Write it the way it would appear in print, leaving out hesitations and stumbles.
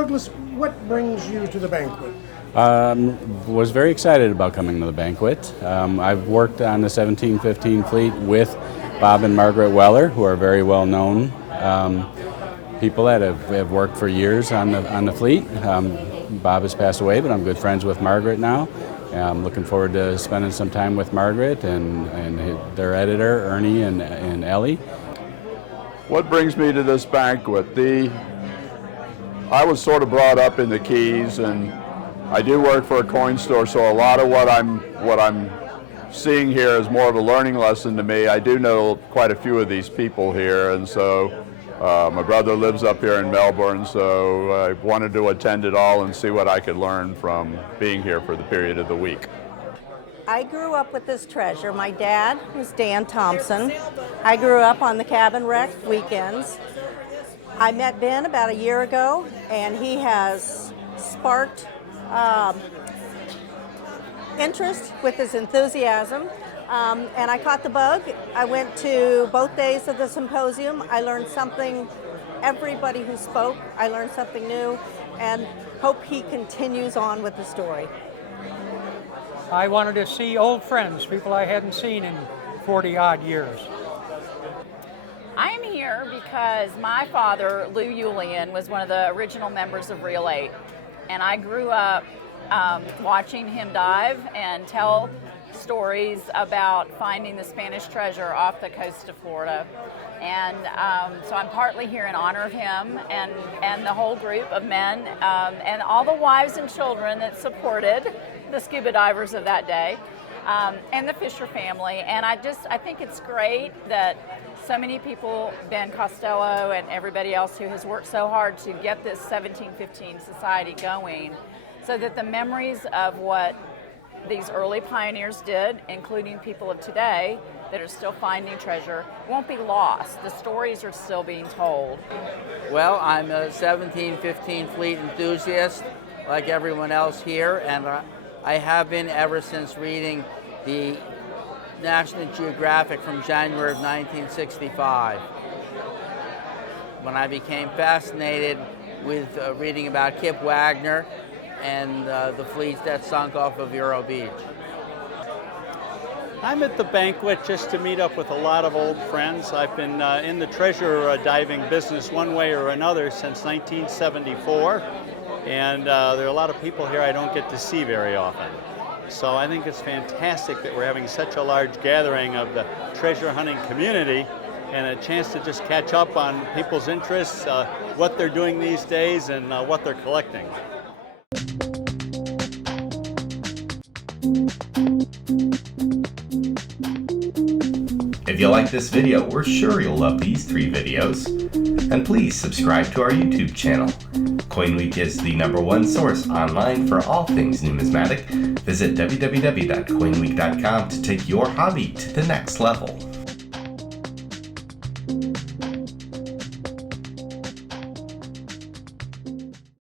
Douglas, what brings you to the banquet? Was very excited about coming to the banquet. I've worked on the 1715 fleet with Bob and Margaret Weller, who are very well known people that have worked for years on the fleet. Bob has passed away, but I'm good friends with Margaret now. I'm looking forward to spending some time with Margaret and their editor, Ernie and Ellie. What brings me to this banquet? I was sort of brought up in the Keys, and I do work for a coin store, so a lot of what I'm seeing here is more of a learning lesson to me. I do know quite a few of these people here, and so my brother lives up here in Melbourne, so I wanted to attend it all and see what I could learn from being here for the period of the week. I grew up with this treasure. My dad was Dan Thompson. I grew up on the cabin wreck weekends. I met Ben about a year ago, and he has sparked interest with his enthusiasm. And I caught the bug. I went to both days of the symposium. I learned something. Everybody who spoke, I learned something new, and hope he continues on with the story. I wanted to see old friends, people I hadn't seen in 40-odd years. I am here because my father, Lou Ullian, was one of the original members of Reel 8, and I grew up watching him dive and tell stories about finding the Spanish treasure off the coast of Florida. And so I'm partly here in honor of him and the whole group of men and all the wives and children that supported the scuba divers of that day, and the Fisher family. And I think it's great that so many people, Ben Costello and everybody else who has worked so hard to get this 1715 society going, so that the memories of what these early pioneers did, including people of today that are still finding treasure, won't be lost. The stories are still being told. Well, I'm a 1715 fleet enthusiast like everyone else here, and I have been ever since reading the National Geographic from January of 1965, when I became fascinated with reading about Kip Wagner and the fleets that sunk off of Vero Beach. I'm at the banquet just to meet up with a lot of old friends. I've been in the treasure diving business one way or another since 1974, and there are a lot of people here I don't get to see very often. So I think it's fantastic that we're having such a large gathering of the treasure hunting community and a chance to just catch up on people's interests, what they're doing these days, and what they're collecting. If you like this video, we're sure you'll love these 3 videos. And please subscribe to our YouTube channel. CoinWeek is the #1 source online for all things numismatic. Visit www.coinweek.com to take your hobby to the next level.